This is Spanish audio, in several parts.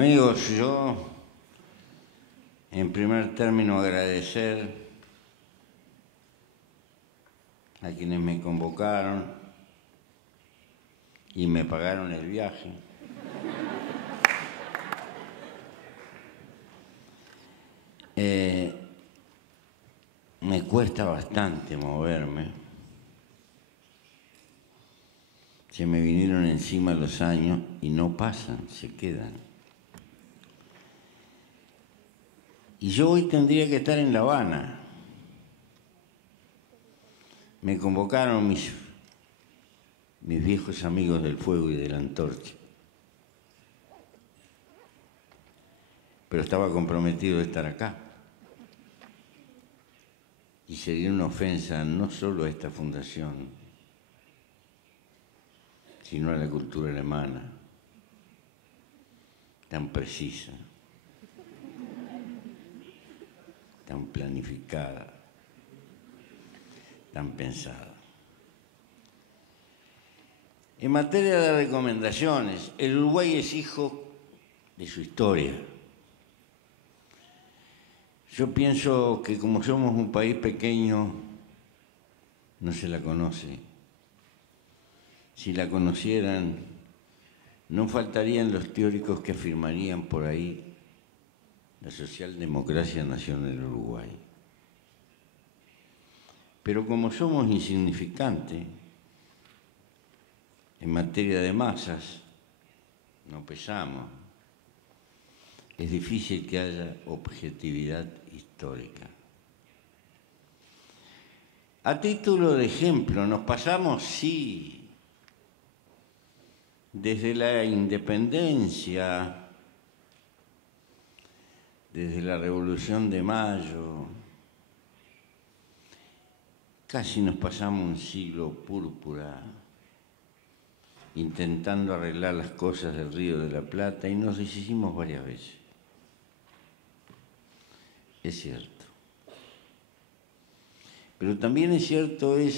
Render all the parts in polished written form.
Amigos, yo en primer término agradecer a quienes me convocaron y me pagaron el viaje. Me cuesta bastante moverme. Se me vinieron encima los años y no pasan, se quedan. Y yo hoy tendría que estar en La Habana. Me convocaron mis viejos amigos del fuego y de la antorcha. Pero estaba comprometido de estar acá. Y sería una ofensa no solo a esta fundación, sino a la cultura alemana, tan precisa, tan planificada, tan pensada. En materia de recomendaciones, el Uruguay es hijo de su historia. Yo pienso que como somos un país pequeño, no se la conoce. Si la conocieran, no faltarían los teóricos que afirmarían por ahí la socialdemocracia nació en el Uruguay. Pero como somos insignificantes en materia de masas, no pesamos, es difícil que haya objetividad histórica. A título de ejemplo, nos pasamos, sí, desde la independencia, desde la Revolución de Mayo, casi nos pasamos un siglo púrpura intentando arreglar las cosas del Río de la Plata y nos deshicimos varias veces. Es cierto. Pero también es cierto que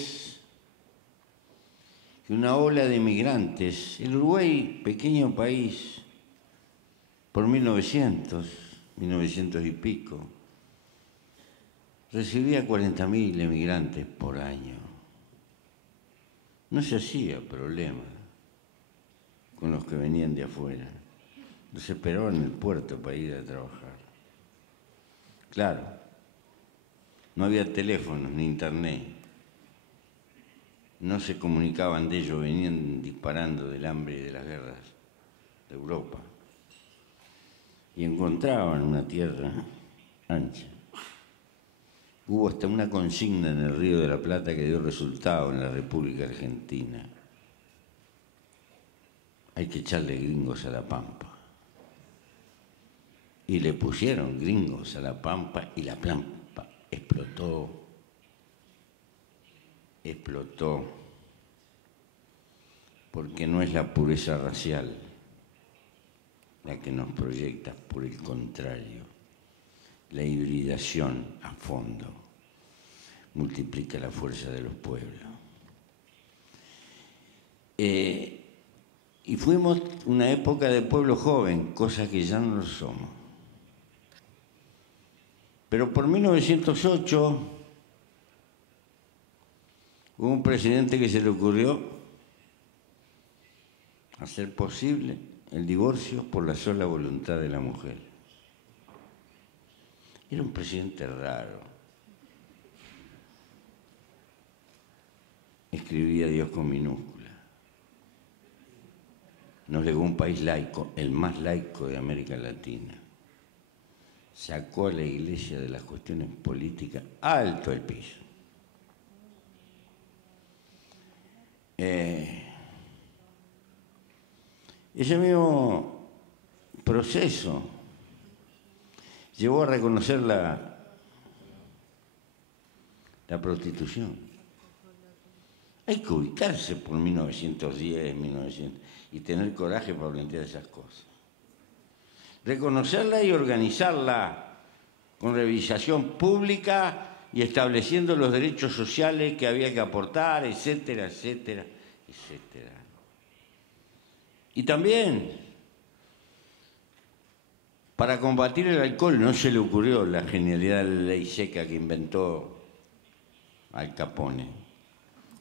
una ola de migrantes, el Uruguay, pequeño país, por 1900 y pico, recibía 40.000 emigrantes por año. No se hacía problema con los que venían de afuera. Los esperaban en el puerto para ir a trabajar. Claro, no había teléfonos ni internet. No se comunicaban de ellos, venían disparando del hambre y de las guerras de Europa. Y encontraban una tierra ancha. Hubo hasta una consigna en el Río de la Plata que dio resultado en la República Argentina. Hay que echarle gringos a la Pampa. Y le pusieron gringos a la Pampa y la Pampa explotó, porque no es la pureza racial la que nos proyecta, por el contrario, la hibridación a fondo multiplica la fuerza de los pueblos. Y fuimos una época de pueblo joven, cosa que ya no lo somos. Pero por 1908 hubo un presidente que se le ocurrió hacer posible el divorcio por la sola voluntad de la mujer. Era un presidente raro. Escribía Dios con minúscula. Nos legó un país laico, el más laico de América Latina. Sacó a la iglesia de las cuestiones políticas alto el piso. Ese mismo proceso llevó a reconocer la prostitución. Hay que ubicarse por 1910, 1900 y tener coraje para plantear esas cosas. Reconocerla y organizarla con revisación pública y estableciendo los derechos sociales que había que aportar, etcétera, etcétera, etcétera. Y también Para combatir el alcohol no se le ocurrió la genialidad de la ley seca que inventó Al Capone.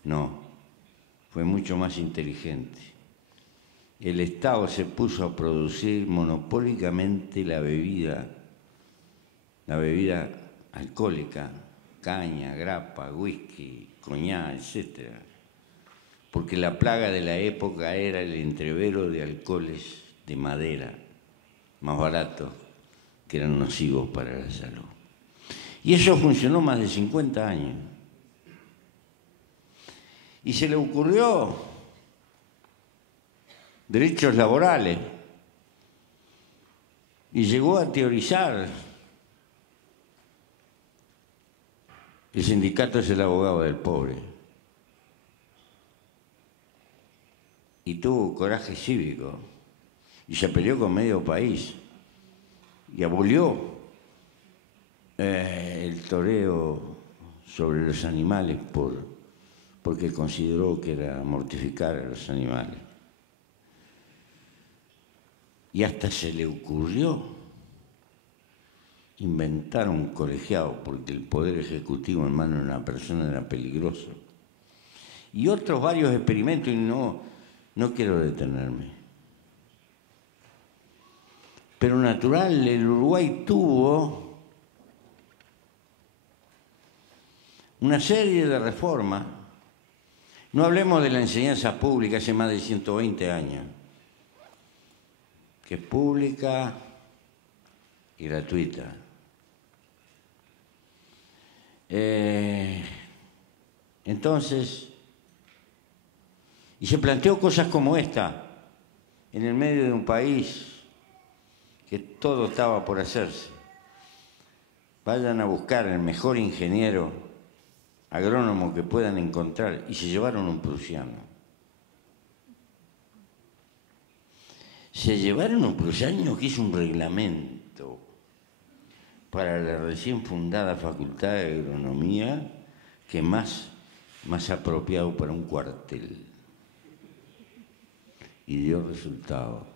No, fue mucho más inteligente. El Estado se puso a producir monopólicamente la bebida alcohólica, caña, grappa, whisky, coñac, etc. Porque la plaga de la época era el entrevero de alcoholes de madera, más baratos, que eran nocivos para la salud. Y eso funcionó más de 50 años. Y se le ocurrió derechos laborales y llegó a teorizar. El sindicato es el abogado del pobre. Y tuvo coraje cívico y se peleó con medio país y abolió el toreo sobre los animales porque consideró que era mortificar a los animales. Y hasta se le ocurrió inventar un colegiado, porque el poder ejecutivo en manos de una persona era peligroso. Y otros varios experimentos, y no quiero detenerme. Pero natural, el Uruguay tuvo una serie de reformas. No hablemos de la enseñanza pública hace más de 120 años, que es pública y gratuita. Entonces, y se planteó cosas como esta, en el medio de un país que todo estaba por hacerse. Vayan a buscar el mejor ingeniero agrónomo que puedan encontrar, y se llevaron un prusiano. Se llevaron un prusiano que hizo un reglamento para la recién fundada Facultad de Agronomía, que más apropiado para un cuartel. Y dio resultado.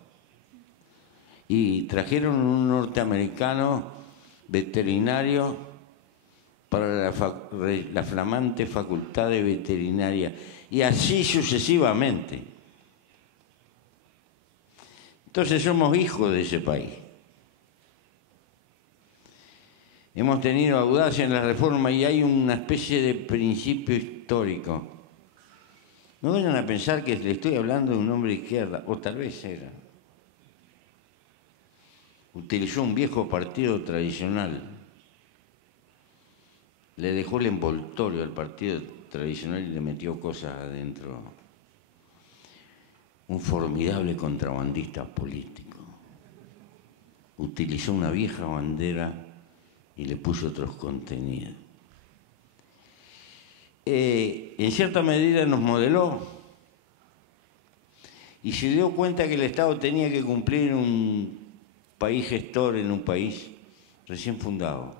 Y trajeron un norteamericano veterinario para la flamante Facultad de Veterinaria, y así sucesivamente. Entonces somos hijos de ese país. Hemos tenido audacia en la reforma y hay una especie de principio histórico. No vayan a pensar que le estoy hablando de un hombre de izquierda, o tal vez era. Utilizó un viejo partido tradicional. Le dejó el envoltorio al partido tradicional y le metió cosas adentro. Un formidable contrabandista político. Utilizó una vieja bandera y le puso otros contenidos. En cierta medida nos modeló y se dio cuenta que el Estado tenía que cumplir un país gestor en un país recién fundado.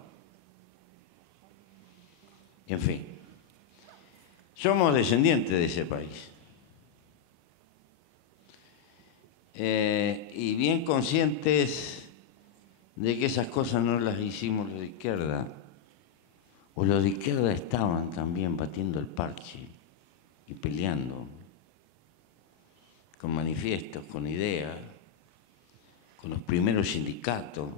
En fin, somos descendientes de ese país. Y bien conscientes de que esas cosas no las hicimos los de izquierda, o los de izquierda estaban también batiendo el parche y peleando con manifiestos, con ideas, con los primeros sindicatos.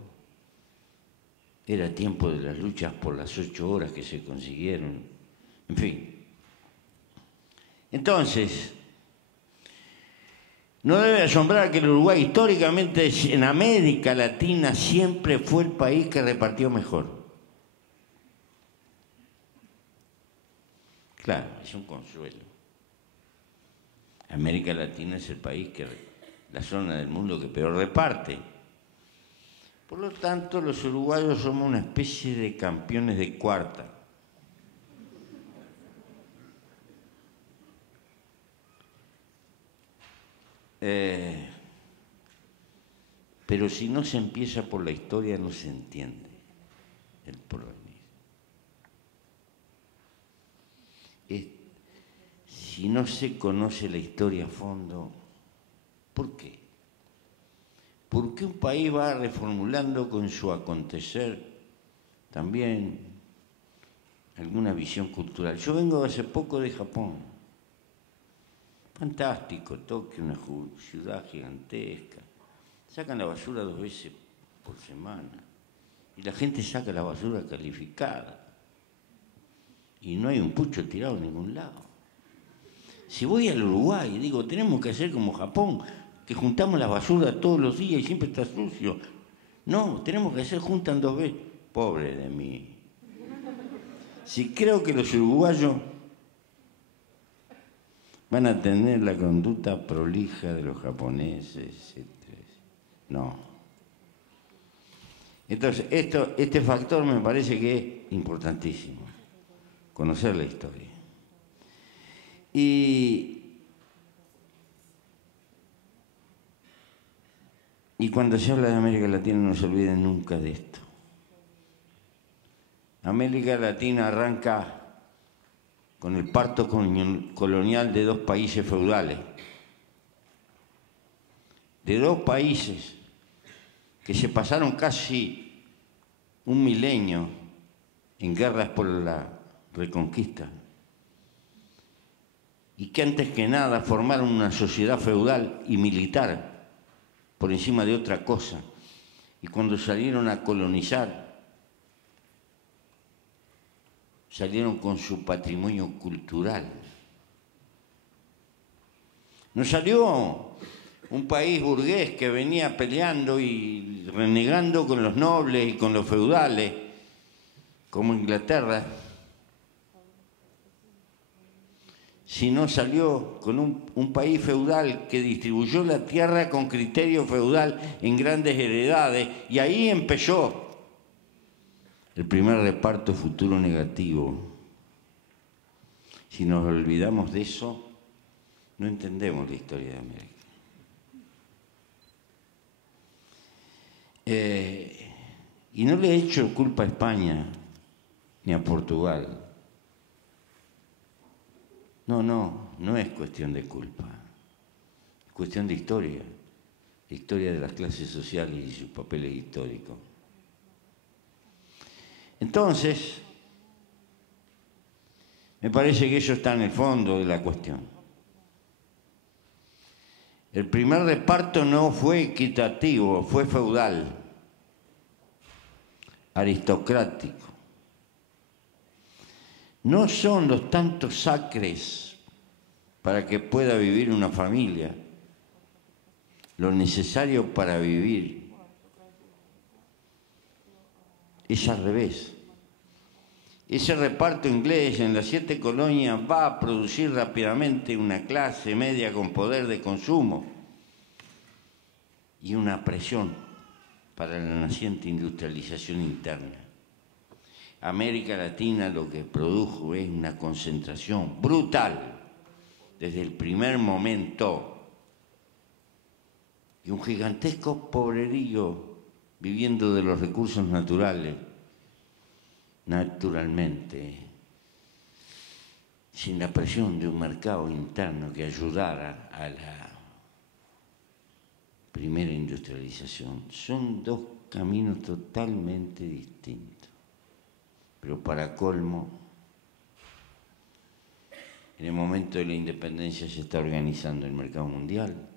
Era tiempo de las luchas por las 8 horas que se consiguieron. En fin. Entonces, no debe asombrar que el Uruguay históricamente en América Latina siempre fue el país que repartió mejor. Claro, es un consuelo. América Latina es el país la zona del mundo que peor reparte. Por lo tanto, los uruguayos somos una especie de campeones de cuarta. Pero si no se empieza por la historia, no se entiende el porvenir. Si no se conoce la historia a fondo, ¿por qué? ¿Por qué un país va reformulando con su acontecer también alguna visión cultural? Yo vengo hace poco de Japón. Fantástico, Tokio, una ciudad gigantesca. Sacan la basura 2 veces por semana. Y la gente saca la basura calificada. Y no hay un pucho tirado en ningún lado. Si voy al Uruguay y digo, tenemos que hacer como Japón, que juntamos la basura todos los días y siempre está sucio. No, tenemos que hacer, juntan 2 veces. Pobre de mí. Si creo que los uruguayos van a tener la conducta prolija de los japoneses, etc. No. Entonces, este factor me parece que es importantísimo, conocer la historia. Y cuando se habla de América Latina no se olviden nunca de esto. América Latina arranca con el parto colonial de 2 países feudales, de 2 países que se pasaron casi un milenio en guerras por la reconquista y que antes que nada formaron una sociedad feudal y militar por encima de otra cosa. Y cuando salieron a colonizar, salieron con su patrimonio cultural. No salió un país burgués que venía peleando y renegando con los nobles y con los feudales, como Inglaterra, sino salió con un país feudal que distribuyó la tierra con criterio feudal en grandes heredades, y ahí empezó el primer reparto futuro negativo. Si nos olvidamos de eso, no entendemos la historia de América. Y no le he hecho culpa a España ni a Portugal. No es cuestión de culpa. Es cuestión de historia. La historia de las clases sociales y sus papeles históricos. Entonces, me parece que eso está en el fondo de la cuestión. El primer reparto no fue equitativo, fue feudal, aristocrático. No son los tantos acres para que pueda vivir una familia, lo necesario para vivir. Es al revés. Ese reparto inglés en las 7 colonias va a producir rápidamente una clase media con poder de consumo y una presión para la naciente industrialización interna. América Latina lo que produjo es una concentración brutal desde el primer momento y un gigantesco pobrerío viviendo de los recursos naturales, naturalmente, sin la presión de un mercado interno que ayudara a la primera industrialización. Son 2 caminos totalmente distintos. Pero para colmo, en el momento de la independencia se está organizando el mercado mundial.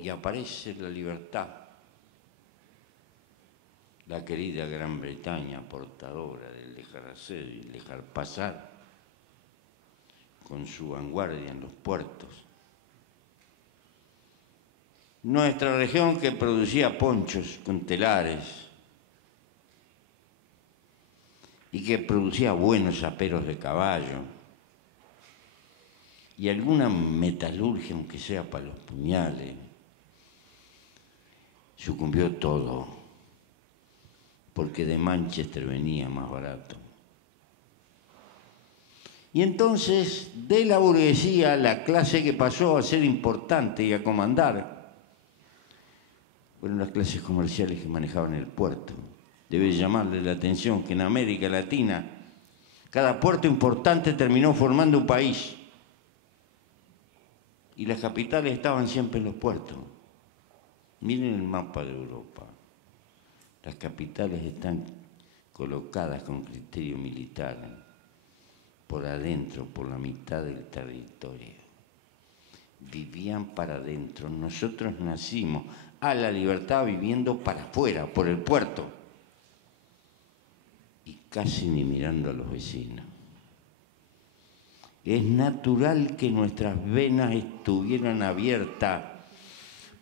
Y aparece la libertad. La querida Gran Bretaña, portadora del dejar hacer y dejar pasar, con su vanguardia en los puertos. Nuestra región que producía ponchos con telares y que producía buenos aperos de caballo y alguna metalurgia, aunque sea para los puñales, sucumbió todo, porque de Manchester venía más barato. Y entonces, de la burguesía, la clase que pasó a ser importante y a comandar, fueron las clases comerciales que manejaban el puerto. Debe llamarle la atención que en América Latina, cada puerto importante terminó formando un país. Y las capitales estaban siempre en los puertos. Miren el mapa de Europa. Las capitales están colocadas con criterio militar por adentro, por la mitad del territorio. Vivían para adentro. Nosotros nacimos a la libertad viviendo para afuera, por el puerto. Y casi ni mirando a los vecinos. Es natural que nuestras venas estuvieran abiertas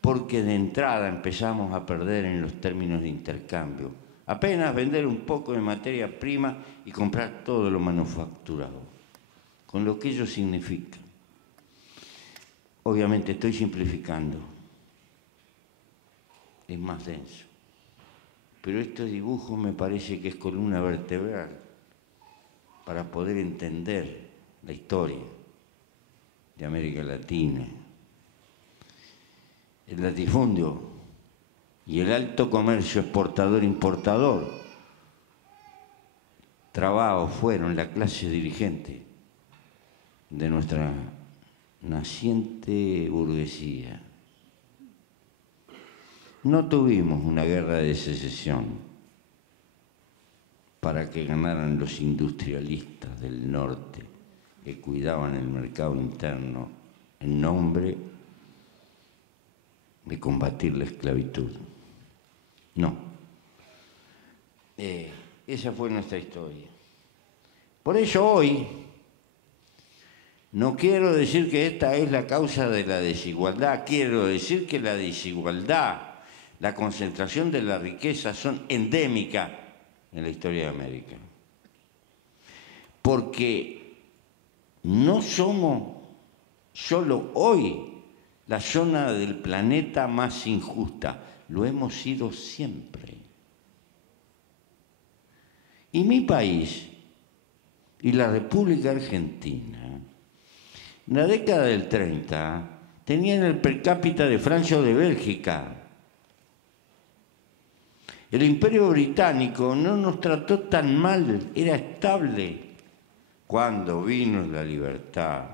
porque de entrada empezamos a perder en los términos de intercambio. Apenas vender un poco de materia prima y comprar todo lo manufacturado, con lo que ello significa. Obviamente estoy simplificando, es más denso, pero este dibujo me parece que es columna vertebral para poder entender la historia de América Latina. El latifundio y el alto comercio exportador-importador trabados fueron la clase dirigente de nuestra naciente burguesía. No tuvimos una guerra de secesión para que ganaran los industrialistas del norte que cuidaban el mercado interno en nombre de combatir la esclavitud. No. Esa fue nuestra historia. Por eso hoy no quiero decir que esta es la causa de la desigualdad, quiero decir que la desigualdad, la concentración de la riqueza son endémicas en la historia de América. Porque no somos solo hoy la zona del planeta más injusta, lo hemos sido siempre. Y mi país y la República Argentina, en la década del 30, tenían el per cápita de Francia o de Bélgica. El Imperio Británico no nos trató tan mal, era estable. Cuando vino la libertad,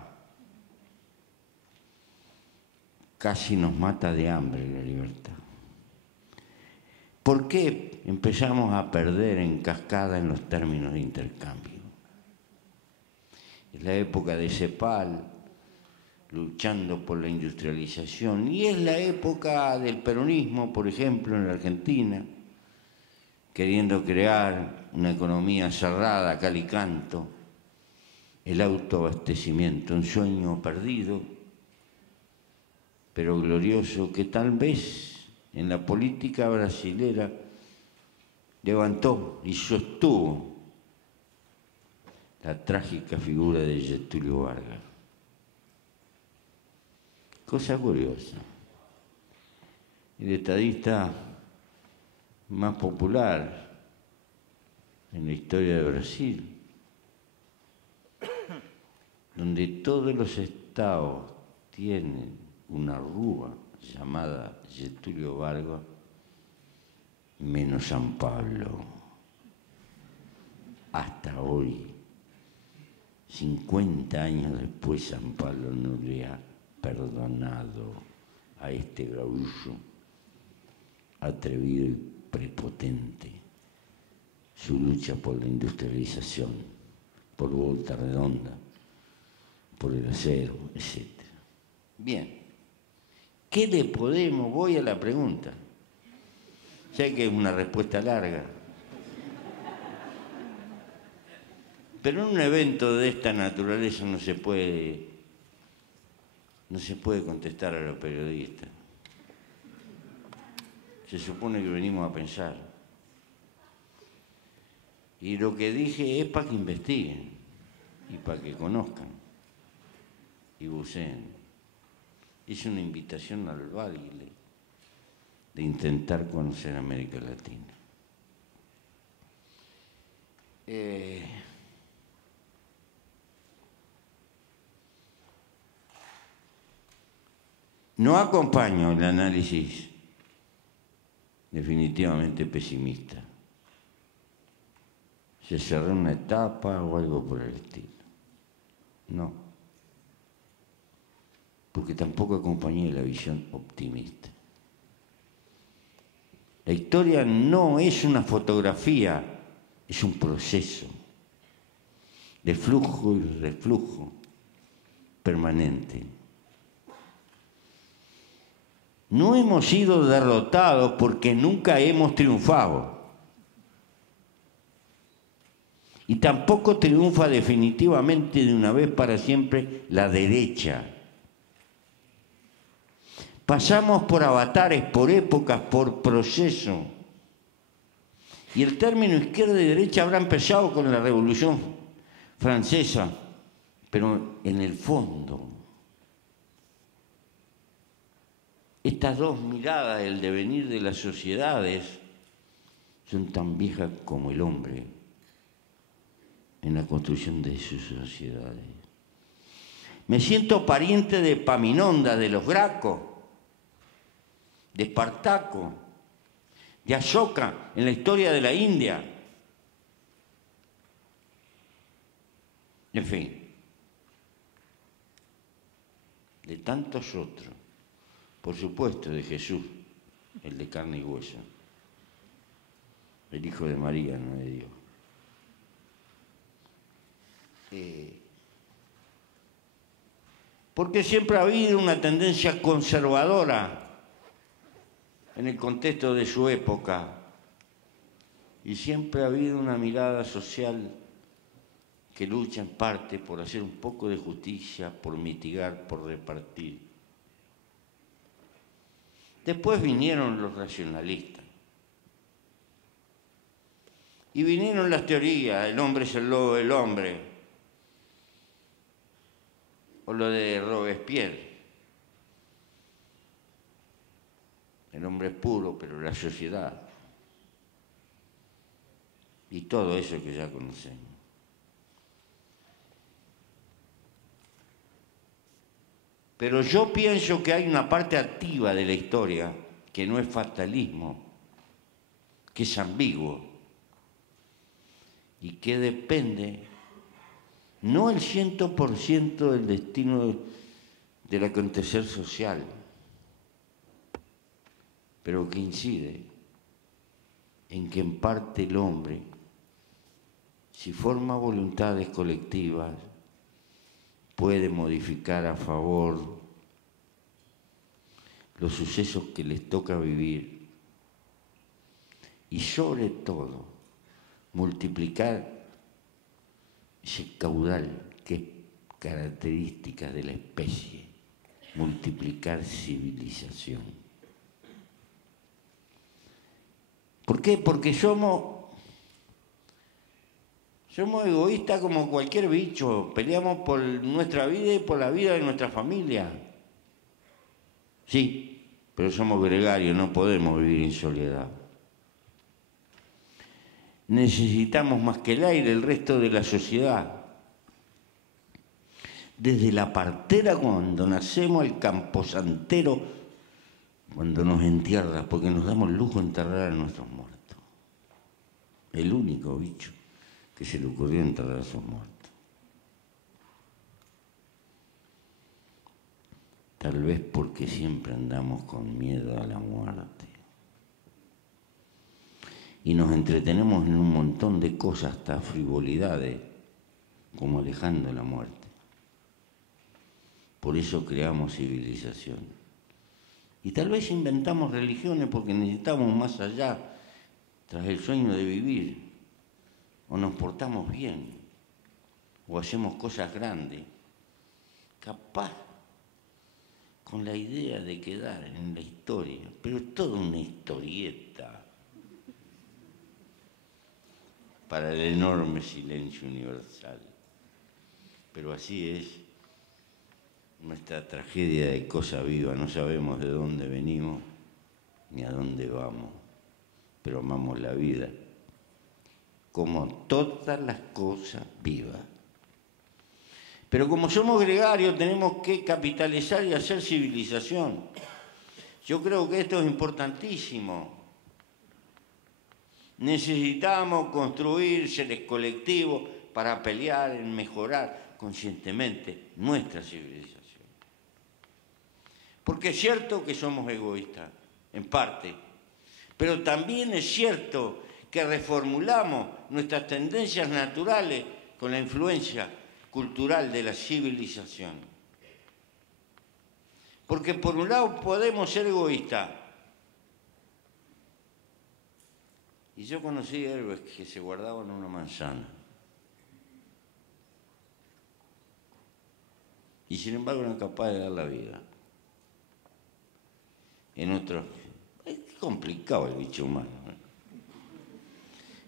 casi nos mata de hambre la libertad. ¿Por qué empezamos a perder en cascada en los términos de intercambio? Es la época de Cepal, luchando por la industrialización, y es la época del peronismo, por ejemplo, en la Argentina, queriendo crear una economía cerrada, cal y canto, el autoabastecimiento, un sueño perdido, pero glorioso, que tal vez en la política brasilera levantó y sostuvo la trágica figura de Getúlio Vargas. Cosa curiosa, el estadista más popular en la historia de Brasil, donde todos los estados tienen una rúa llamada Getúlio Vargas, menos San Pablo. Hasta hoy, 50 años después, San Pablo no le ha perdonado a este gaullo atrevido y prepotente su lucha por la industrialización, por Volta Redonda, por el acero, etc. Bien, ¿qué le podemos? Voy a la pregunta. Sé que es una respuesta larga, pero en un evento de esta naturaleza no se puede contestar a los periodistas. Se supone que venimos a pensar. Y lo que dije es para que investiguen y para que conozcan y buceen. Es una invitación al baile de intentar conocer América Latina. No acompaño el análisis definitivamente pesimista. Se cerró una etapa o algo por el estilo. No. Porque tampoco acompañé la visión optimista. La historia no es una fotografía, es un proceso de flujo y reflujo permanente. No hemos sido derrotados porque nunca hemos triunfado. Y tampoco triunfa definitivamente de una vez para siempre la derecha. Pasamos por avatares, por épocas, por procesos. Y el término izquierda y derecha habrá empezado con la Revolución Francesa, pero en el fondo, estas dos miradas del devenir de las sociedades son tan viejas como el hombre en la construcción de sus sociedades. Me siento pariente de Epaminondas, de los Gracos, de Espartaco, de Ashoka en la historia de la India. En fin, de tantos otros. Por supuesto, de Jesús, el de carne y hueso, el Hijo de María, no de Dios. Porque siempre ha habido una tendencia conservadora en el contexto de su época y siempre ha habido una mirada social que lucha en parte por hacer un poco de justicia, por mitigar, por repartir. Después vinieron los racionalistas y vinieron las teorías, el hombre es el lobo del hombre, o lo de Robespierre, el hombre es puro, pero la sociedad, y todo eso que ya conocemos. Pero yo pienso que hay una parte activa de la historia que no es fatalismo, que es ambiguo y que depende no el 100% del destino del acontecer social, pero que incide en que en parte el hombre, si forma voluntades colectivas, puede modificar a favor los sucesos que les toca vivir y sobre todo multiplicar ese caudal que es característica de la especie, multiplicar civilización. ¿Por qué? Porque somos egoístas como cualquier bicho, peleamos por nuestra vida y por la vida de nuestra familia. Sí, pero somos gregarios, no podemos vivir en soledad. Necesitamos más que el aire, el resto de la sociedad. Desde la partera cuando nacemos, al camposantero cuando nos entierra, porque nos damos lujo de enterrar a nuestros muertos. El único bicho que se le ocurrió enterrar a sus muertos. Tal vez porque siempre andamos con miedo a la muerte. Y nos entretenemos en un montón de cosas, hasta frivolidades, como alejando la muerte. Por eso creamos civilización. Y tal vez inventamos religiones porque necesitamos más allá, tras el sueño de vivir. O nos portamos bien, o hacemos cosas grandes, capaz con la idea de quedar en la historia, pero es toda una historieta para el enorme silencio universal. Pero así es nuestra tragedia de cosa viva, no sabemos de dónde venimos ni a dónde vamos, pero amamos la vida como todas las cosas vivas. Pero como somos gregarios tenemos que capitalizar y hacer civilización. Yo creo que esto es importantísimo. Necesitamos construir seres colectivos para pelear en mejorar conscientemente nuestra civilización. Porque es cierto que somos egoístas, en parte, Pero también es cierto que reformulamos nuestras tendencias naturales con la influencia cultural de la civilización. Porque por un lado podemos ser egoístas. Y yo conocí héroes que se guardaban una manzana. Y sin embargo eran capaces de dar la vida. En otros... Es complicado el bicho humano.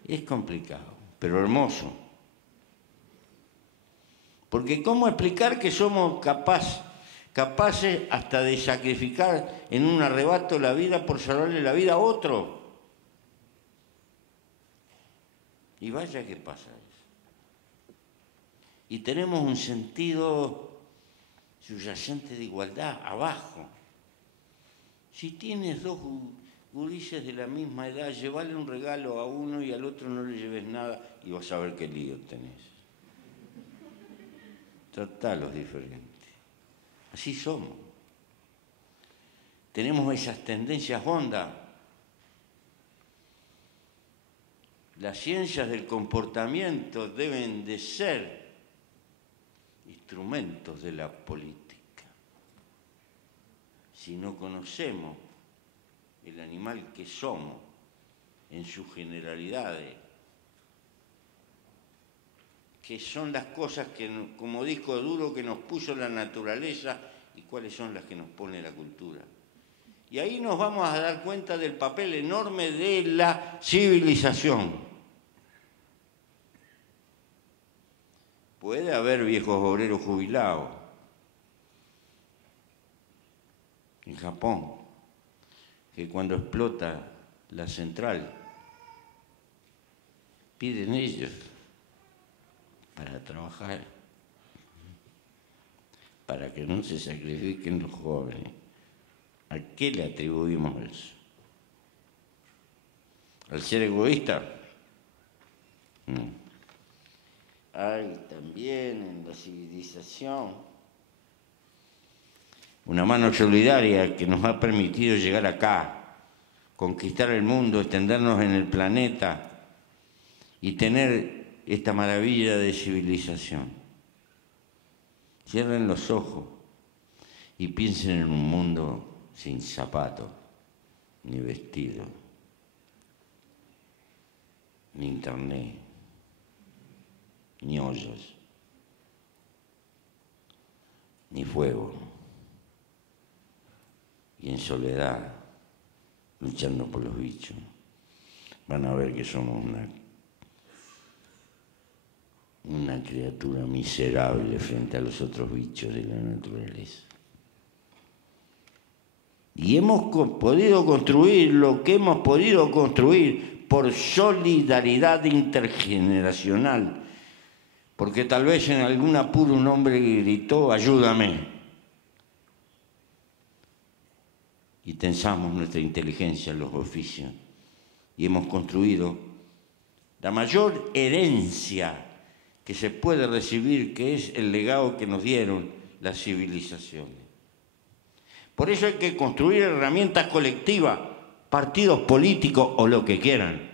Es complicado, pero hermoso. Porque ¿cómo explicar que somos capaces hasta de sacrificar en un arrebato la vida por salvarle la vida a otro? Y vaya que pasa eso. Y tenemos un sentido subyacente de igualdad abajo. Si tienes dos gurises de la misma edad, llévale un regalo a uno y al otro no le lleves nada y vas a ver qué lío tenés. Tratalos diferentes. Así somos. Tenemos esas tendencias hondas. Las ciencias del comportamiento deben de ser instrumentos de la política. Si no conocemos el animal que somos en sus generalidades, que son las cosas que, como disco duro, que nos puso la naturaleza y cuáles son las que nos pone la cultura. Y ahí nos vamos a dar cuenta del papel enorme de la civilización. Puede haber viejos obreros jubilados en Japón, que cuando explota la central, piden ellos para trabajar, para que no se sacrifiquen los jóvenes. ¿A qué le atribuimos eso? ¿Al ser egoísta? No. Hay también en la civilización una mano solidaria que nos ha permitido llegar acá, conquistar el mundo, extendernos en el planeta y tener esta maravilla de civilización. Cierren los ojos y piensen en un mundo sin zapatos, ni vestido, ni internet, ni ollas, ni fuego, y en soledad, luchando por los bichos. Van a ver que somos una criatura miserable frente a los otros bichos de la naturaleza. Y hemos podido construir lo que hemos podido construir por solidaridad intergeneracional. Porque tal vez en algún apuro un hombre gritó, ayúdame. Y tensamos nuestra inteligencia en los oficios. Y hemos construido la mayor herencia que se puede recibir, que es el legado que nos dieron las civilizaciones. Por eso hay que construir herramientas colectivas, partidos políticos o lo que quieran.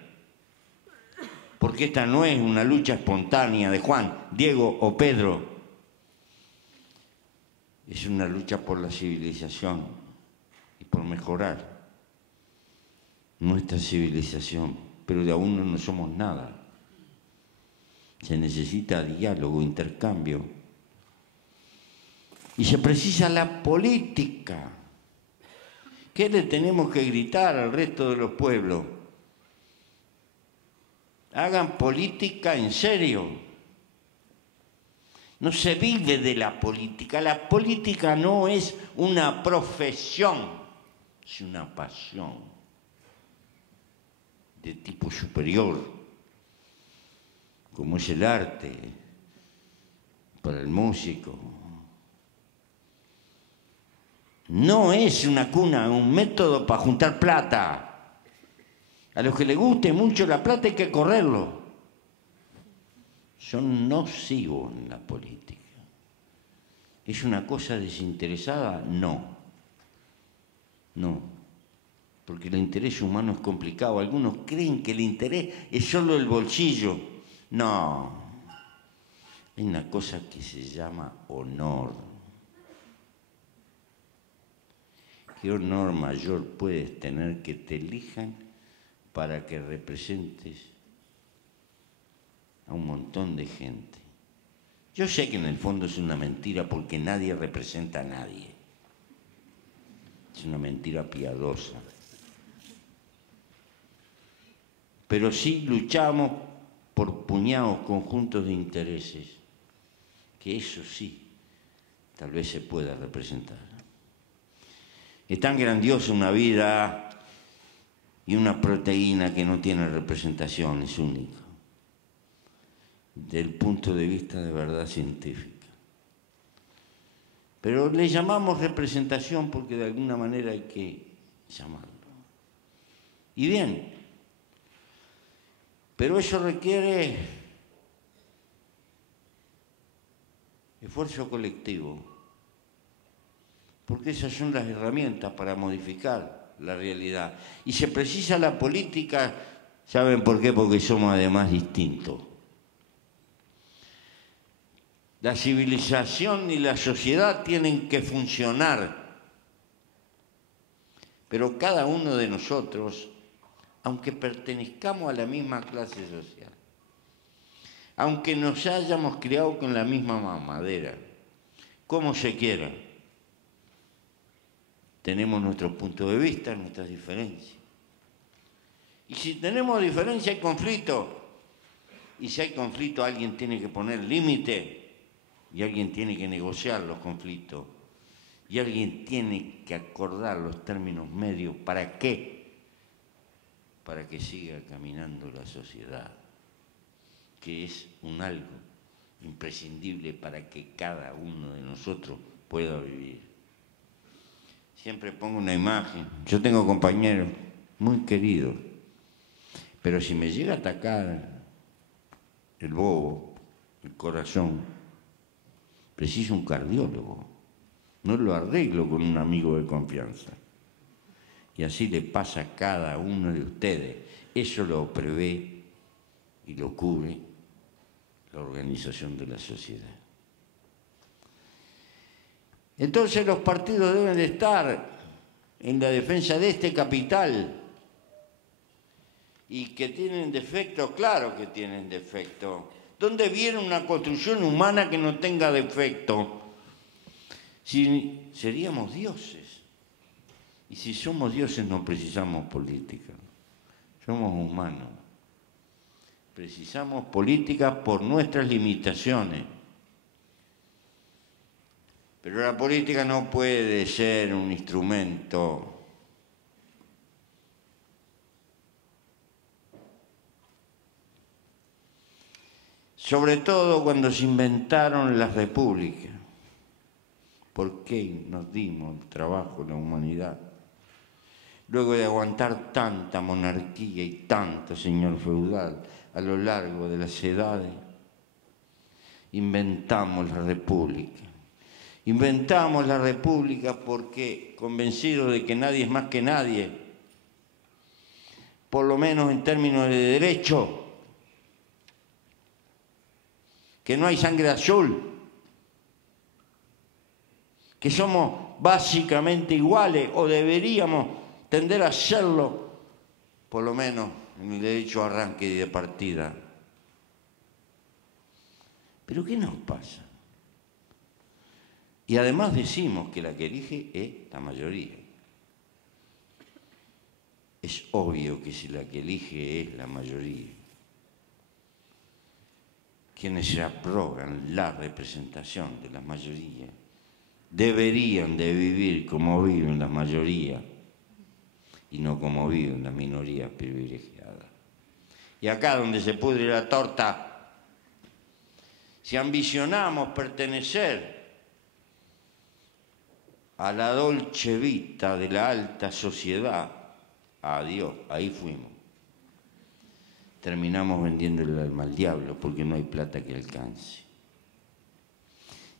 Porque esta no es una lucha espontánea de Juan, Diego o Pedro. Es una lucha por la civilización y por mejorar nuestra civilización. Pero de aún no somos nada. Se necesita diálogo, intercambio. Y se precisa la política. ¿Qué le tenemos que gritar al resto de los pueblos? Hagan política en serio. No se vive de la política. La política no es una profesión, es una pasión de tipo superior, como es el arte para el músico. No es una cuna, un método para juntar plata. A los que les guste mucho la plata hay que correrlo. Son nocivos en la política. ¿Es una cosa desinteresada? No. No. porque el interés humano es complicado. Algunos creen que el interés es solo el bolsillo. No, hay una cosa que se llama honor. ¿Qué honor mayor puedes tener que te elijan para que representes a un montón de gente? Yo sé que en el fondo es una mentira porque nadie representa a nadie. Es una mentira piadosa. Pero sí luchamos por puñados conjuntos de intereses, que eso sí, tal vez se pueda representar. Es tan grandiosa una vida y una proteína que no tiene representación, es único, del punto de vista de verdad científica. Pero le llamamos representación porque de alguna manera hay que llamarlo. Y bien, pero eso requiere esfuerzo colectivo, porque esas son las herramientas para modificar la realidad. Y se precisa la política, ¿saben por qué? Porque somos además distintos. La civilización y la sociedad tienen que funcionar, pero cada uno de nosotros, aunque pertenezcamos a la misma clase social, aunque nos hayamos criado con la misma mamadera, como se quiera, tenemos nuestros puntos de vista, nuestras diferencias. Y si tenemos diferencia hay conflicto, y si hay conflicto alguien tiene que poner límite, y alguien tiene que negociar los conflictos, y alguien tiene que acordar los términos medios. ¿Para qué? Para que siga caminando la sociedad, que es un algo imprescindible para que cada uno de nosotros pueda vivir. Siempre pongo una imagen. Yo tengo compañeros muy queridos, pero si me llega a atacar el bobo, el corazón, preciso un cardiólogo. No lo arreglo con un amigo de confianza. Y así le pasa a cada uno de ustedes. Eso lo prevé y lo cubre la organización de la sociedad. Entonces los partidos deben de estar en la defensa de este capital. Y que tienen defectos, claro que tienen defectos. ¿Dónde viene una construcción humana que no tenga defecto? Si seríamos dioses. Y si somos dioses no precisamos política. Somos humanos. Precisamos política por nuestras limitaciones. Pero la política no puede ser un instrumento sobre todo cuando se inventaron las repúblicas. ¿Por qué nos dimos el trabajo en la humanidad? Luego de aguantar tanta monarquía y tanto señor feudal a lo largo de las edades, inventamos la república. Inventamos la república porque, convencidos de que nadie es más que nadie, por lo menos en términos de derecho, que no hay sangre azul, que somos básicamente iguales o deberíamos tender a serlo, por lo menos en el derecho a arranque y de partida. ¿Pero qué nos pasa? Y además decimos que la que elige es la mayoría. Es obvio que si la que elige es la mayoría, quienes se abrogan la representación de la mayoría deberían de vivir como viven la mayoría y no como viven las minorías privilegiadas. Y acá donde se pudre la torta, si ambicionamos pertenecer a la dolce vita de la alta sociedad, adiós, ahí fuimos. Terminamos vendiéndole el alma al diablo porque no hay plata que alcance.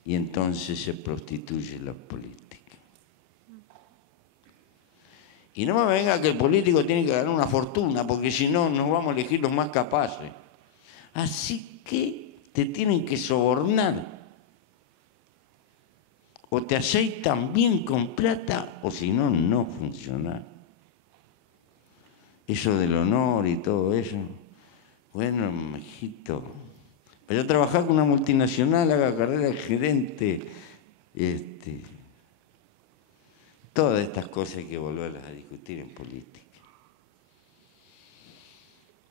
Y entonces se prostituye la política. Y no me venga que el político tiene que ganar una fortuna, porque si no, nos vamos a elegir los más capaces. Así que te tienen que sobornar. O te aceitan bien con plata, o si no, no funciona. Eso del honor y todo eso. Bueno, mijito. Vaya a trabajar con una multinacional, haga carrera de gerente. Todas estas cosas hay que volverlas a discutir en política.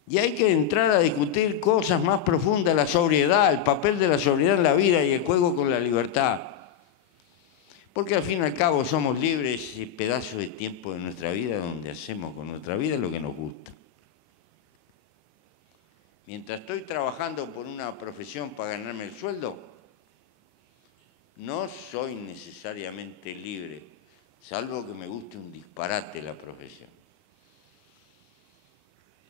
Y hay que entrar a discutir cosas más profundas, la sobriedad, el papel de la sobriedad en la vida y el juego con la libertad. Porque al fin y al cabo somos libres ese pedazo de tiempo de nuestra vida donde hacemos con nuestra vida lo que nos gusta. Mientras estoy trabajando por una profesión para ganarme el sueldo, no soy necesariamente libre, salvo que me guste un disparate la profesión.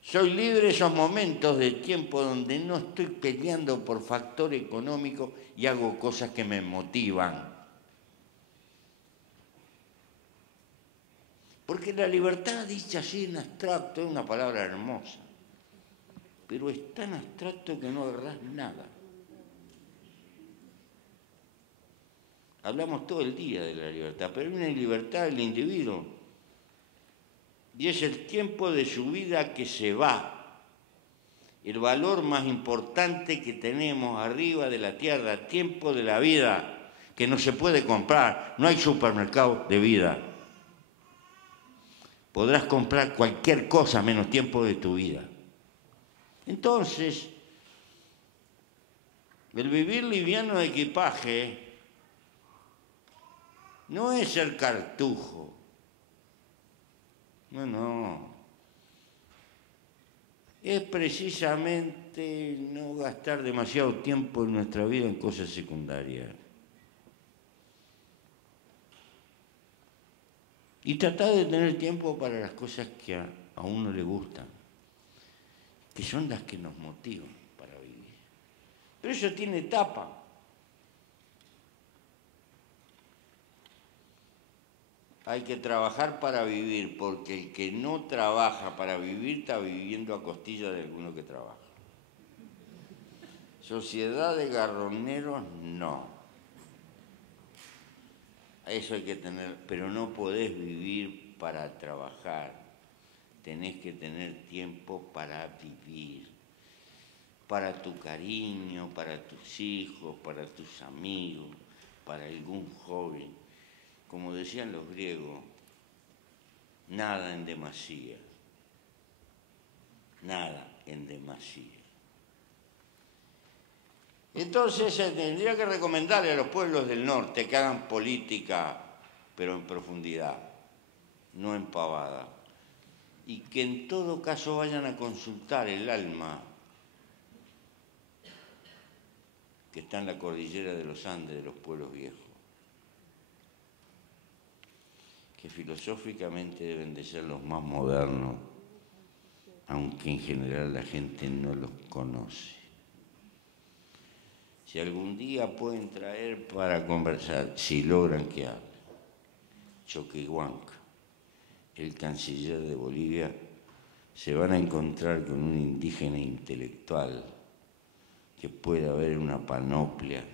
Soy libre esos momentos de tiempo donde no estoy peleando por factor económico y hago cosas que me motivan. Porque la libertad, dicha así en abstracto, es una palabra hermosa, pero es tan abstracto que no agarrás nada. Hablamos todo el día de la libertad, pero hay una libertad del individuo. Y es el tiempo de su vida que se va. El valor más importante que tenemos arriba de la tierra, tiempo de la vida, que no se puede comprar. No hay supermercado de vida. Podrás comprar cualquier cosa menos tiempo de tu vida. Entonces, el vivir liviano de equipaje no es ser cartujo. No. Es precisamente no gastar demasiado tiempo en nuestra vida en cosas secundarias. Y tratar de tener tiempo para las cosas que a uno le gustan, que son las que nos motivan para vivir. Pero eso tiene etapa. Hay que trabajar para vivir, porque el que no trabaja para vivir está viviendo a costilla de alguno que trabaja. Sociedad de garroneros, no. Eso hay que tener, pero no podés vivir para trabajar. Tenés que tener tiempo para vivir, para tu cariño, para tus hijos, para tus amigos, para algún hobby. Como decían los griegos, nada en demasía, nada en demasía. Entonces se tendría que recomendarle a los pueblos del norte que hagan política, pero en profundidad, no en pavada, y que en todo caso vayan a consultar el alma que está en la cordillera de los Andes de los pueblos viejos, que filosóficamente deben de ser los más modernos, aunque en general la gente no los conoce. Si algún día pueden traer para conversar, si logran que hable, Choquehuanca, el canciller de Bolivia, se van a encontrar con un indígena intelectual que pueda haber una panoplia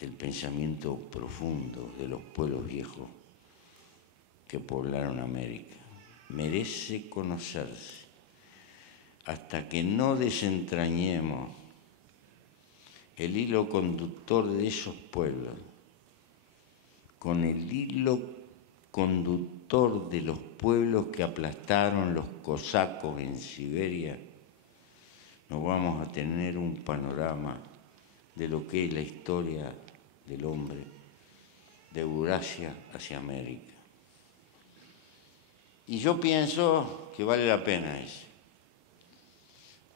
del pensamiento profundo de los pueblos viejos que poblaron América. Merece conocerse. Hasta que no desentrañemos el hilo conductor de esos pueblos con el hilo conductor de los pueblos que aplastaron los cosacos en Siberia, no vamos a tener un panorama de lo que es la historia del hombre de Eurasia hacia América. Y yo pienso que vale la pena eso.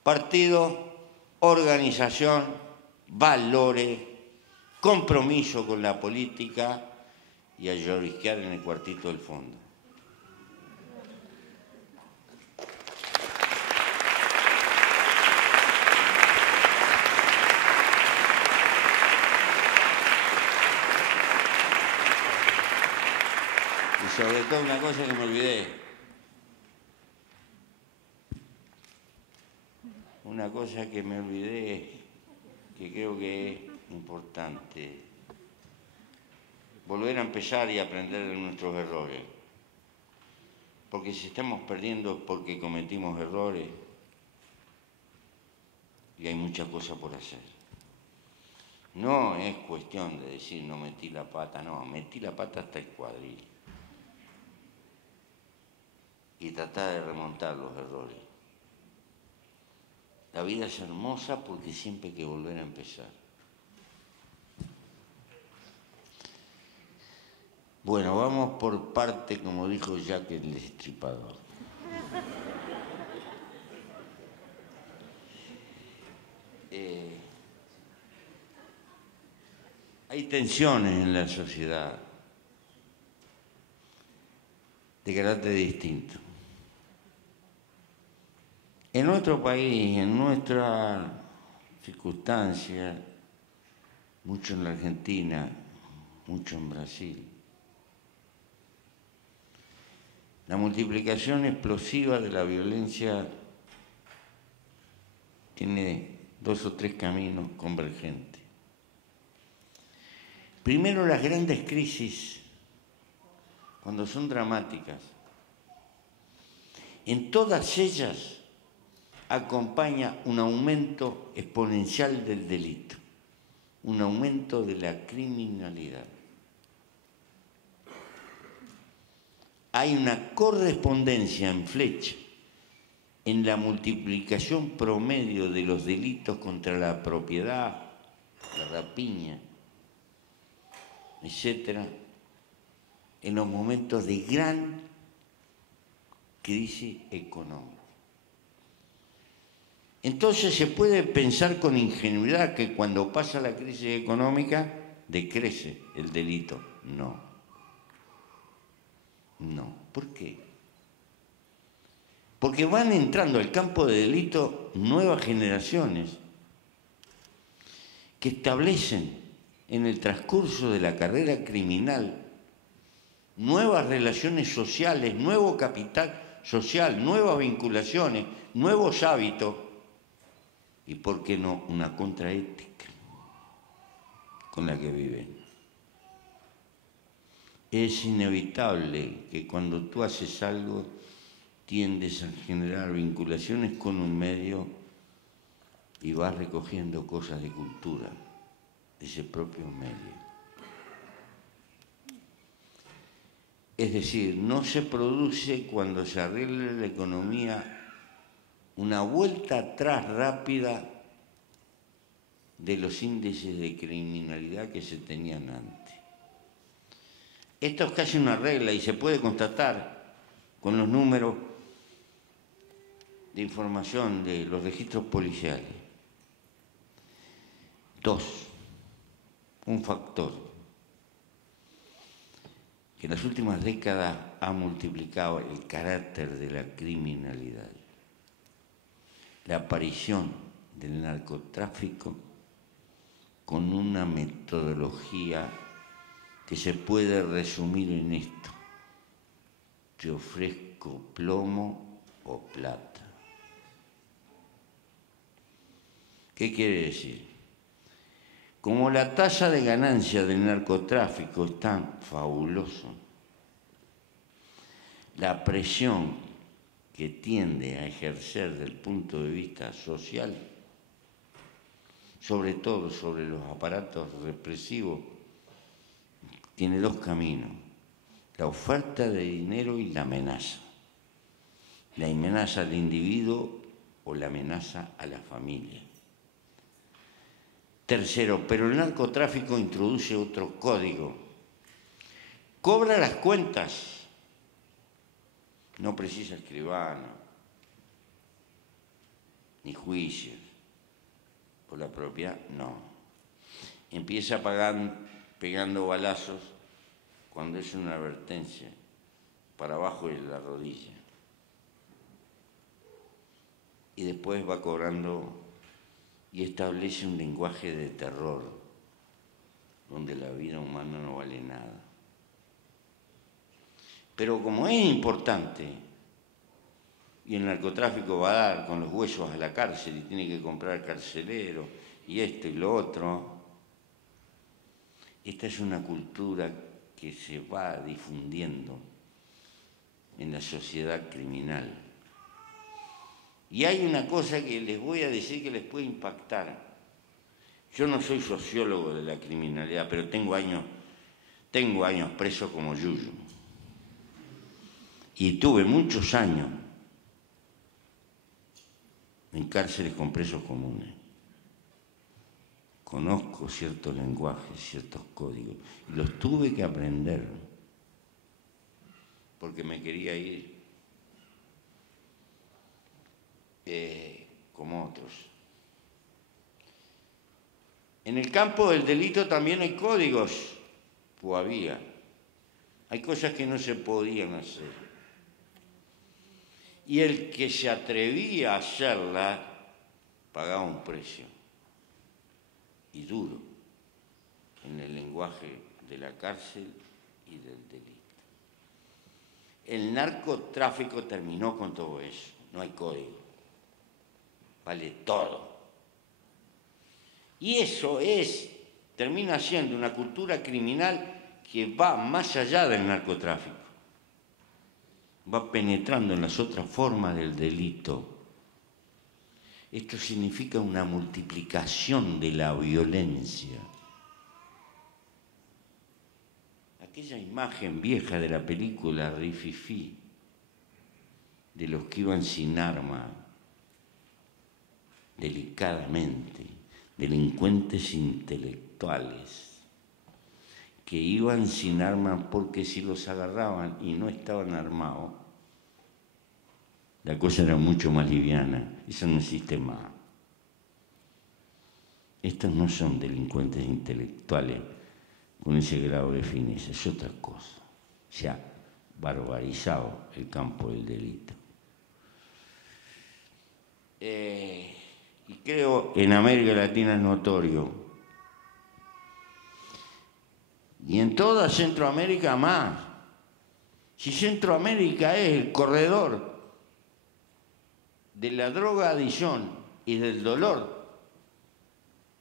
Partido, organización, valores, compromiso con la política y a llorisquear en el cuartito del fondo. sobre todo una cosa que me olvidé. Una cosa que me olvidé, que creo que es importante. Volver a empezar y aprender de nuestros errores. Porque si estamos perdiendo es porque cometimos errores y hay muchas cosas por hacer. No es cuestión de decir no metí la pata, no, metí la pata hasta el cuadril. Y tratar de remontar los errores. La vida es hermosa porque siempre hay que volver a empezar. Bueno, vamos por parte, como dijo Jack el Destripador. Hay tensiones en la sociedad de carácter distinto. En nuestro país, en nuestra circunstancia, mucho en la Argentina, mucho en Brasil, la multiplicación explosiva de la violencia tiene 2 o 3 caminos convergentes. Primero, las grandes crisis, cuando son dramáticas, en todas ellas acompaña un aumento exponencial del delito, un aumento de la criminalidad. Hay una correspondencia en flecha en la multiplicación promedio de los delitos contra la propiedad, la rapiña, etcétera, en los momentos de gran crisis económica. Entonces se puede pensar con ingenuidad que cuando pasa la crisis económica decrece el delito. No. No. ¿Por qué? Porque van entrando al campo de delito nuevas generaciones que establecen en el transcurso de la carrera criminal nuevas relaciones sociales, nuevo capital social, nuevas vinculaciones, nuevos hábitos y, ¿por qué no?, una contraética con la que viven. Es inevitable que cuando tú haces algo tiendes a generar vinculaciones con un medio y vas recogiendo cosas de cultura de ese propio medio. Es decir, no se produce cuando se arregle la economía una vuelta atrás rápida de los índices de criminalidad que se tenían antes. Esto es casi una regla y se puede constatar con los números de información de los registros policiales. 2. Un factor que en las últimas décadas ha multiplicado el carácter de la criminalidad. La aparición del narcotráfico con una metodología que se puede resumir en esto: te ofrezco plomo o plata. ¿Qué quiere decir? Como la tasa de ganancia del narcotráfico es tan fabulosa, la presión que tiende a ejercer desde el punto de vista social, sobre todo sobre los aparatos represivos, tiene 2 caminos: la oferta de dinero y la amenaza. La amenaza al individuo o la amenaza a la familia. Tercero, pero el narcotráfico introduce otro código. Cobra las cuentas. No precisa escribano, ni juicios. Por la propiedad, no. Empieza pegando balazos cuando es una advertencia, para abajo de la rodilla. Y después va cobrando y establece un lenguaje de terror, donde la vida humana no vale nada. Pero como es importante, y el narcotráfico va a dar con los huesos a la cárcel y tiene que comprar carcelero y esto y lo otro, esta es una cultura que se va difundiendo en la sociedad criminal. Y hay una cosa que les voy a decir que les puede impactar. Yo no soy sociólogo de la criminalidad, pero tengo años preso como Yuyu. Y tuve muchos años en cárceles con presos comunes. Conozco ciertos lenguajes, ciertos códigos, y los tuve que aprender porque me quería ir como otros. En el campo del delito también hay códigos, o había. Hay cosas que no se podían hacer. Y el que se atrevía a hacerla pagaba un precio, y duro, en el lenguaje de la cárcel y del delito. El narcotráfico terminó con todo eso, no hay código, vale todo. Y eso termina siendo una cultura criminal que va más allá del narcotráfico, va penetrando en las otras formas del delito. Esto significa una multiplicación de la violencia. Aquella imagen vieja de la película Rififi, de los que iban sin arma, delicadamente, delincuentes intelectuales, que iban sin arma porque si los agarraban y no estaban armados, la cosa era mucho más liviana. Eso no existe más. Estos no son delincuentes intelectuales con ese grado de fineza, es otra cosa. Se ha barbarizado el campo del delito. Y creo en América Latina es notorio. Y en toda Centroamérica más. Si Centroamérica es el corredor de la drogadicción y del dolor,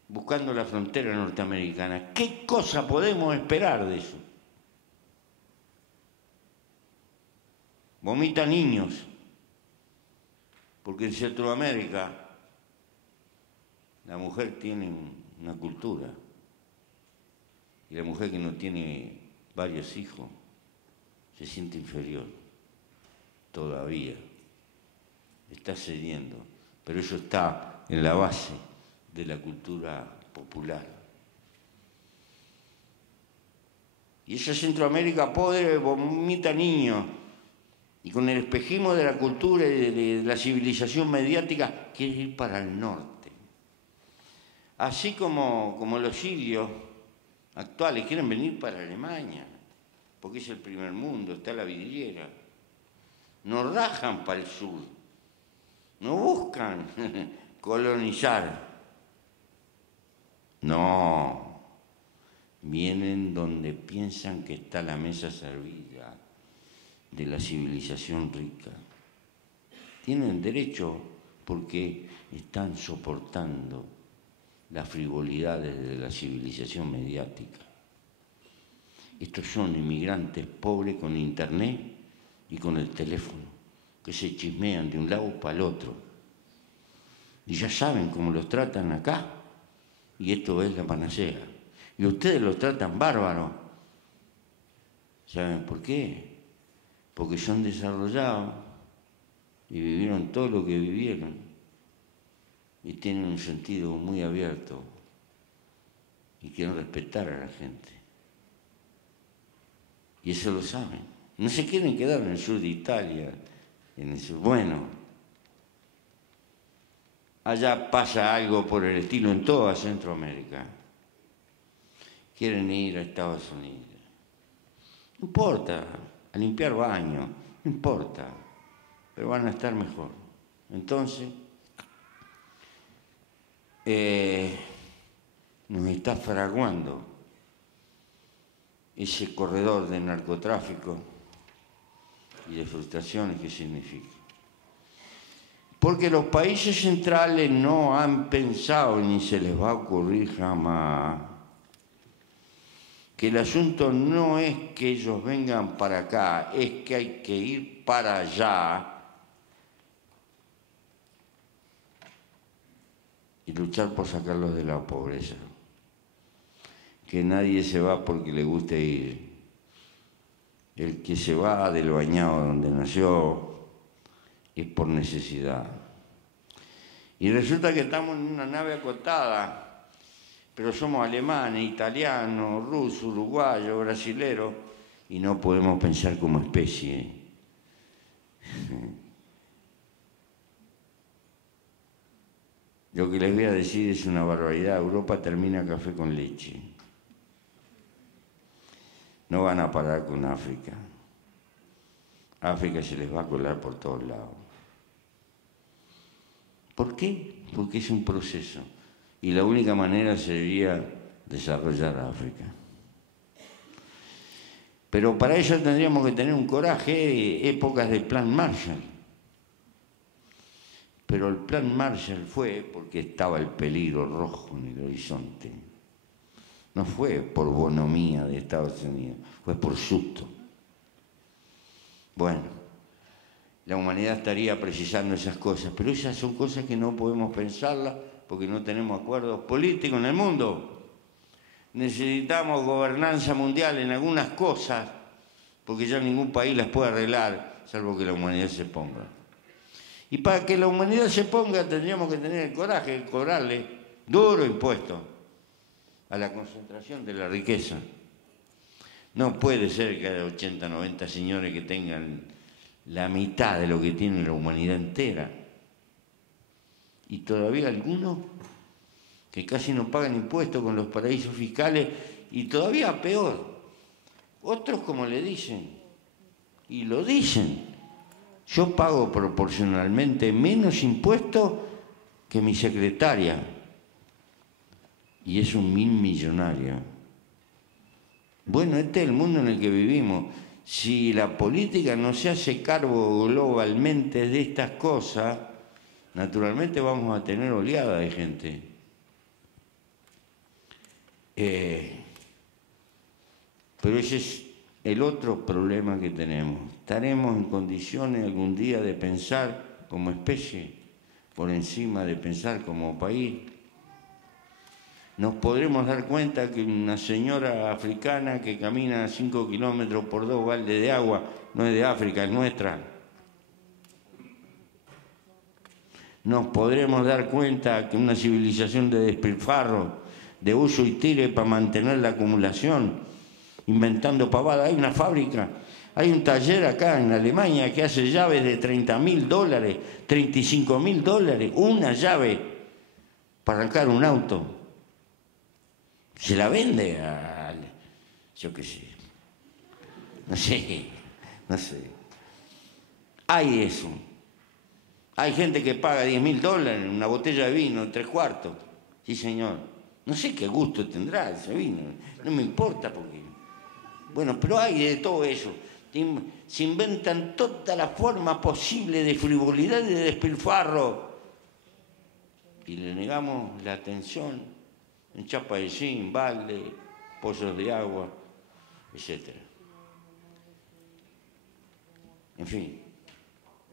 buscando la frontera norteamericana, ¿qué cosa podemos esperar de eso? Vomita niños, porque en Centroamérica la mujer tiene una cultura, y la mujer que no tiene varios hijos se siente inferior, todavía. Está cediendo, pero eso está en la base de la cultura popular. Y esa Centroamérica pobre vomita niños, y con el espejismo de la cultura y de la civilización mediática quiere ir para el norte. Así como los sirios actuales quieren venir para Alemania, porque es el primer mundo, está la vidriera. Nos rajan para el sur, no buscan colonizar. No, vienen donde piensan que está la mesa servida de la civilización rica. Tienen derecho porque están soportando las frivolidades de la civilización mediática. Estos son inmigrantes pobres con internet y con el teléfono, que se chismean de un lado para el otro. Y ya saben cómo los tratan acá, y esto es la panacea. Y ustedes los tratan bárbaros. ¿Saben por qué? Porque son desarrollados y vivieron todo lo que vivieron y tienen un sentido muy abierto y quieren respetar a la gente. Y eso lo saben. No se quieren quedar en el sur de Italia, en el sur. Bueno, allá pasa algo por el estilo en toda Centroamérica. Quieren ir a Estados Unidos. No importa, a limpiar baños, no importa, pero van a estar mejor. Entonces, nos está fraguando ese corredor de narcotráfico y de frustraciones que significa. Porque los países centrales no han pensado, ni se les va a ocurrir jamás, que el asunto no es que ellos vengan para acá, es que hay que ir para allá y luchar por sacarlos de la pobreza. Que nadie se va porque le guste ir. El que se va del bañado donde nació es por necesidad. Y resulta que estamos en una nave acotada, pero somos alemanes, italianos, rusos, uruguayos, brasileros, y no podemos pensar como especie. Lo que les voy a decir es una barbaridad. Europa termina café con leche. No van a parar con África. África se les va a colar por todos lados. ¿Por qué? Porque es un proceso. Y la única manera sería desarrollar África. Pero para eso tendríamos que tener un coraje, épocas de Plan Marshall. Pero el Plan Marshall fue porque estaba el peligro rojo en el horizonte. No fue por bonomía de Estados Unidos, fue por susto. Bueno, la humanidad estaría precisando esas cosas, pero esas son cosas que no podemos pensarlas porque no tenemos acuerdos políticos en el mundo. Necesitamos gobernanza mundial en algunas cosas porque ya ningún país las puede arreglar, salvo que la humanidad se ponga. Y para que la humanidad se ponga tendríamos que tener el coraje de cobrarle duro impuesto a la concentración de la riqueza. No puede ser que haya 80, 90 señores que tengan la mitad de lo que tiene la humanidad entera. Y todavía algunos que casi no pagan impuestos con los paraísos fiscales y todavía peor. Otros como le dicen, y lo dicen, yo pago proporcionalmente menos impuestos que mi secretaria. Y es un millonario. Bueno, este es el mundo en el que vivimos. Si la política no se hace cargo globalmente de estas cosas, naturalmente vamos a tener oleada de gente. Pero ese es el otro problema que tenemos. ¿Estaremos en condiciones algún día de pensar como especie por encima de pensar como país? Nos podremos dar cuenta que una señora africana que camina 5 kilómetros por 2 baldes de agua no es de África, es nuestra. Nos podremos dar cuenta que una civilización de despilfarro, de uso y tire para mantener la acumulación, inventando pavadas. Hay una fábrica, hay un taller acá en Alemania que hace llaves de $30.000, $35.000, una llave para arrancar un auto. Se la vende a, yo qué sé, no sé. Hay eso. Hay gente que paga $10.000 en una botella de vino, 3/4. Sí, señor. No sé qué gusto tendrá ese vino, no me importa porque... Bueno, pero hay de todo eso. Se inventan todas las formas posibles de frivolidad y de despilfarro. Y le negamos la atención en chapa de zinc, balde, pozos de agua, etc. En fin,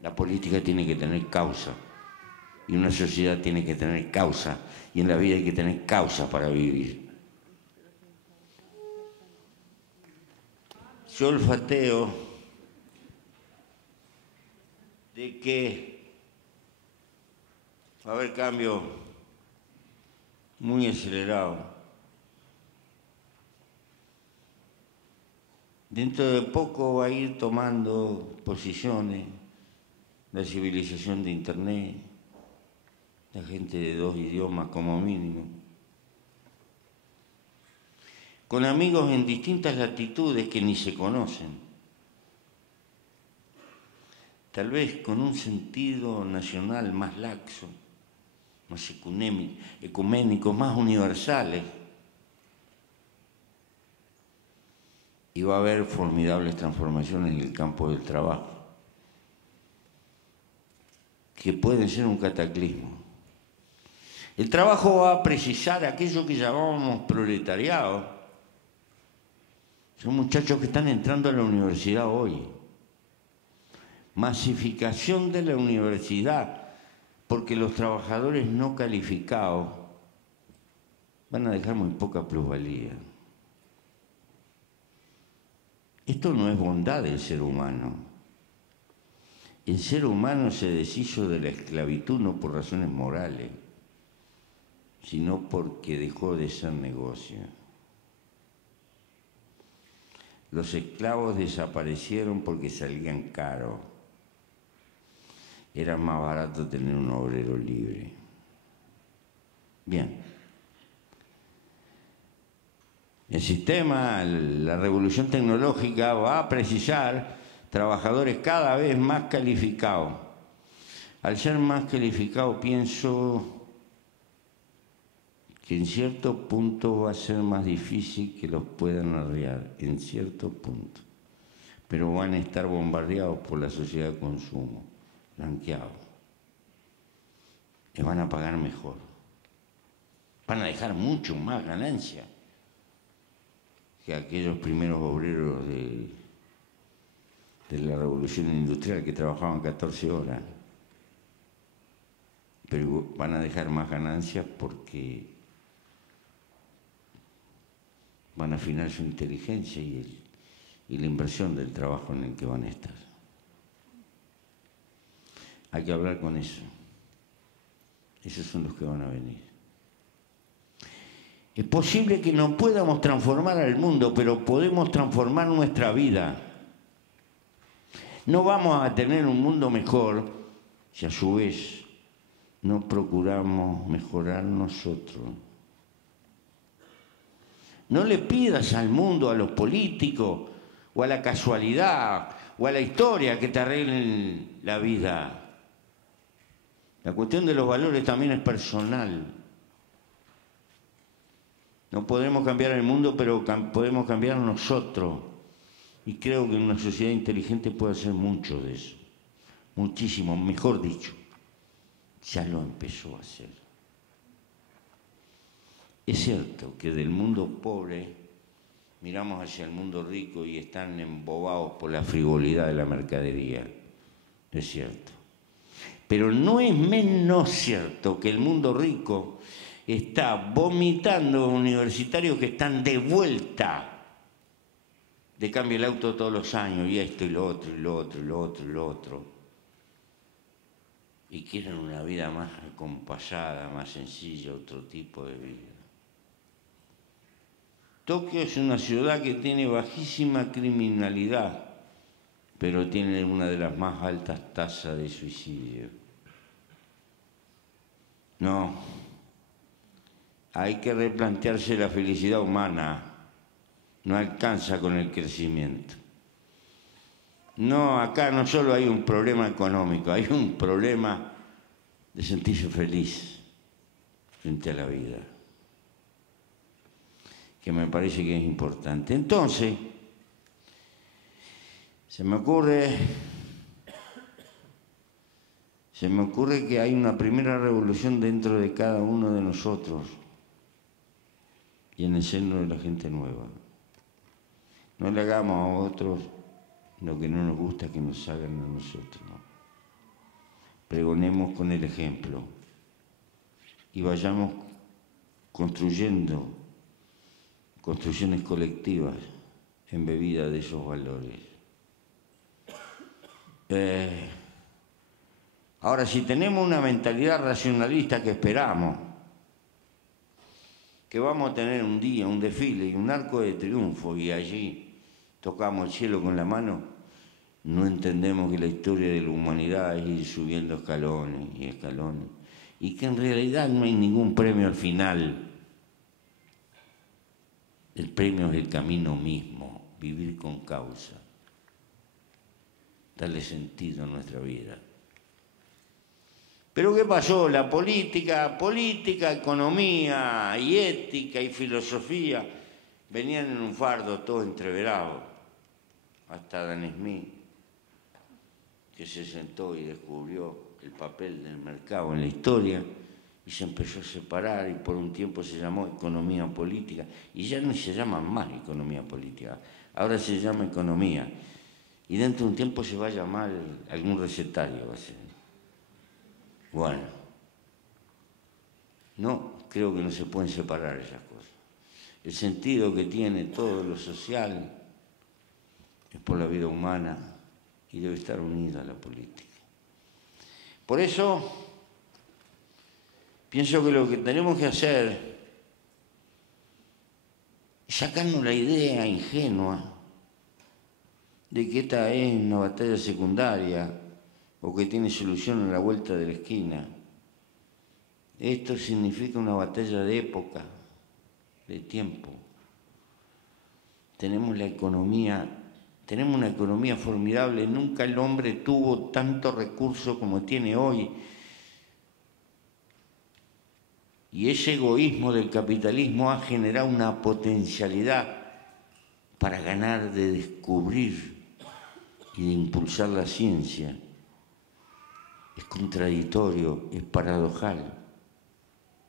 la política tiene que tener causa. Y una sociedad tiene que tener causa. Y en la vida hay que tener causa para vivir. Yo olfateo de que va a haber cambio muy acelerado. Dentro de poco va a ir tomando posiciones la civilización de Internet, la gente de 2 idiomas como mínimo, con amigos en distintas latitudes que ni se conocen, tal vez con un sentido nacional más laxo, más ecuménicos, más universales. Y va a haber formidables transformaciones en el campo del trabajo. que pueden ser un cataclismo. El trabajo va a precisar aquello que llamábamos proletariado. Son muchachos que están entrando a la universidad hoy. Masificación de la universidad, porque los trabajadores no calificados van a dejar muy poca plusvalía. Esto no es bondad del ser humano. El ser humano se deshizo de la esclavitud no por razones morales, sino porque dejó de ser negocio. Los esclavos desaparecieron porque salían caros. Era más barato tener un obrero libre. Bien. El sistema, la revolución tecnológica va a precisar trabajadores cada vez más calificados. Al ser más calificados, pienso que en cierto punto va a ser más difícil que los puedan arriar, en cierto punto. Pero van a estar bombardeados por la sociedad de consumo, blanqueados. Les van a pagar mejor. Van a dejar mucho más ganancia que aquellos primeros obreros de la revolución industrial que trabajaban 14 horas. Pero van a dejar más ganancias porque van a afinar su inteligencia y la inversión del trabajo en el que van a estar. Hay que hablar con eso. Esos son los que van a venir. Es posible que no podamos transformar al mundo, pero podemos transformar nuestra vida. No vamos a tener un mundo mejor si a su vez no procuramos mejorar nosotros. No le pidas al mundo, a los políticos, o a la casualidad, o a la historia que te arreglen la vida. La cuestión de los valores también es personal. No podemos cambiar el mundo, pero podemos cambiar nosotros. Y creo que una sociedad inteligente puede hacer mucho de eso. Muchísimo, mejor dicho. Ya lo empezó a hacer. Es cierto que del mundo pobre miramos hacia el mundo rico y están embobados por la frivolidad de la mercadería. Es cierto. Pero no es menos cierto que el mundo rico está vomitando universitarios que están de vuelta. De cambio el auto todos los años, y esto y lo otro, y lo otro, y lo otro, y lo otro. Y quieren una vida más acompasada, más sencilla, otro tipo de vida. Tokio es una ciudad que tiene bajísima criminalidad, pero tiene una de las más altas tasas de suicidio. No, hay que replantearse la felicidad humana. No alcanza con el crecimiento. No, acá no solo hay un problema económico, hay un problema de sentirse feliz frente a la vida, que me parece que es importante. Entonces, se me ocurre que hay una primera revolución dentro de cada uno de nosotros y en el seno de la gente nueva. No le hagamos a otros lo que no nos gusta que nos hagan a nosotros. Pregonemos con el ejemplo y vayamos construyendo construcciones colectivas embebidas de esos valores. Ahora, si tenemos una mentalidad racionalista que esperamos, que vamos a tener un día, un desfile y un arco de triunfo y allí tocamos el cielo con la mano, no entendemos que la historia de la humanidad es ir subiendo escalones y escalones y que en realidad no hay ningún premio al final. El premio es el camino mismo, vivir con causa, darle sentido a nuestra vida. Pero ¿qué pasó? La política, economía y ética y filosofía venían en un fardo todo entreverado. Hasta Adam Smith, que se sentó y descubrió el papel del mercado en la historia y se empezó a separar y por un tiempo se llamó economía política y ya no se llama más economía política, ahora se llama economía y dentro de un tiempo se va a llamar algún recetario. Va a ser. Bueno, no, creo que no se pueden separar esas cosas. El sentido que tiene todo lo social es por la vida humana y debe estar unida a la política. Por eso, pienso que lo que tenemos que hacer es sacarnos la idea ingenua de que esta es una batalla secundaria o que tiene solución a la vuelta de la esquina. Esto significa una batalla de época, de tiempo. Tenemos una economía formidable. Nunca el hombre tuvo tanto recurso como tiene hoy. Y ese egoísmo del capitalismo ha generado una potencialidad para ganar de descubrir y de impulsar la ciencia. Es contradictorio, es paradojal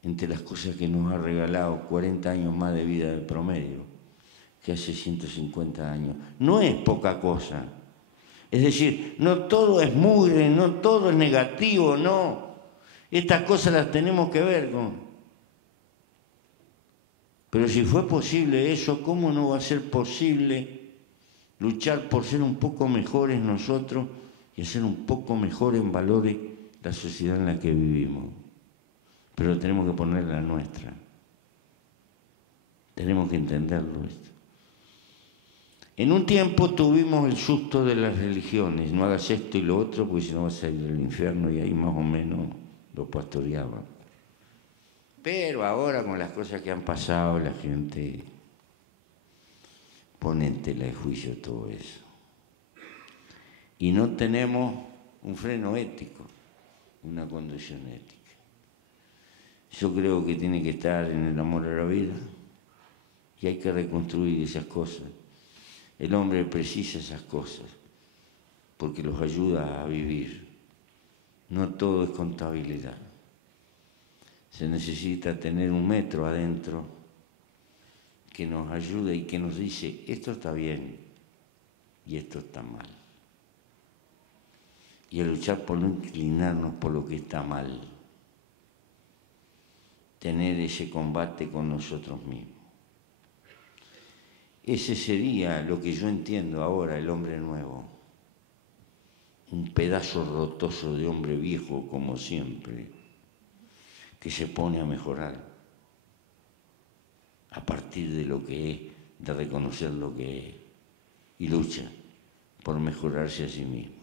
entre las cosas que nos ha regalado 40 años más de vida de promedio que hace 150 años. No es poca cosa. Es decir, no todo es mugre, no todo es negativo, no. Estas cosas las tenemos que ver con. Pero si fue posible eso, ¿cómo no va a ser posible luchar por ser un poco mejores nosotros y hacer un poco mejor en valores la sociedad en la que vivimos? Pero tenemos que poner la nuestra. Tenemos que entenderlo esto. En un tiempo tuvimos el susto de las religiones, no hagas esto y lo otro, porque si no vas a ir al infierno, y ahí más o menos lo pastoreaban. Pero ahora con las cosas que han pasado, la gente pone en tela de juicio todo eso. Y no tenemos un freno ético, una conducción ética. Yo creo que tiene que estar en el amor a la vida y hay que reconstruir esas cosas. El hombre precisa esas cosas porque los ayuda a vivir. No todo es contabilidad. Se necesita tener un metro adentro que nos ayude y que nos dice esto está bien y esto está mal. Y a luchar por no inclinarnos por lo que está mal. Tener ese combate con nosotros mismos. Ese sería lo que yo entiendo ahora, el hombre nuevo. Un pedazo rotoso de hombre viejo como siempre, que se pone a mejorar a partir de lo que es, de reconocer lo que es, y lucha por mejorarse a sí mismo.